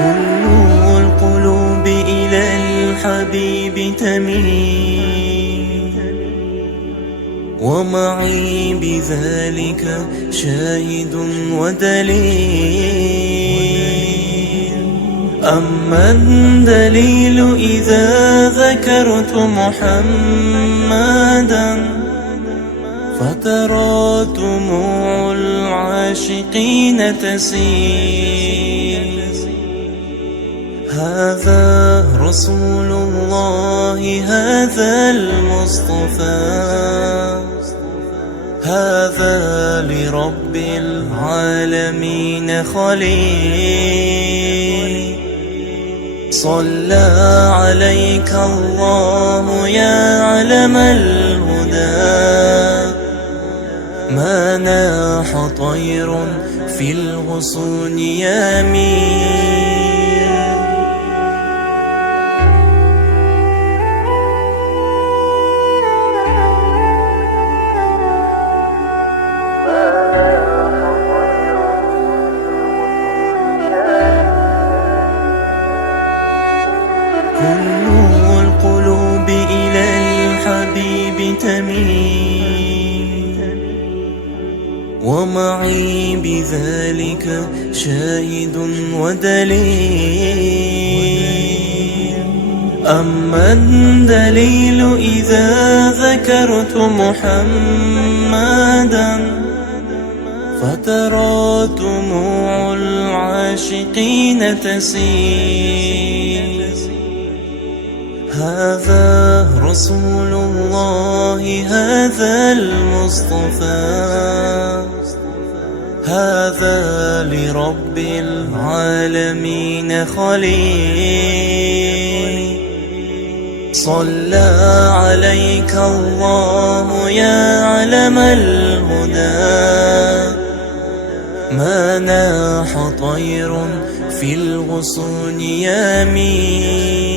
كل القلوب إلى الحبيب تميل، ومعي بذلك شاهد ودليل. أما الدليل إذا ذكرت محمدا فترى دموع العاشقين تسيل. هذا رسول الله، هذا المصطفى، هذا لرب العالمين خليل. صلى عليك الله يا علم الهدى، ما ناح طير في الغصون يميل. كل القلوب إلى الحبيب تميل، ومعي بذلك شاهد ودليل. أما الدليل إذا ذكرت محمدا فترى دموع العاشقين تسيل. هذا رسول الله، هذا المصطفى، هذا لرب العالمين خليل. صلى عليك الله يا علم الهدى، ما ناح طير في الغصون يميل.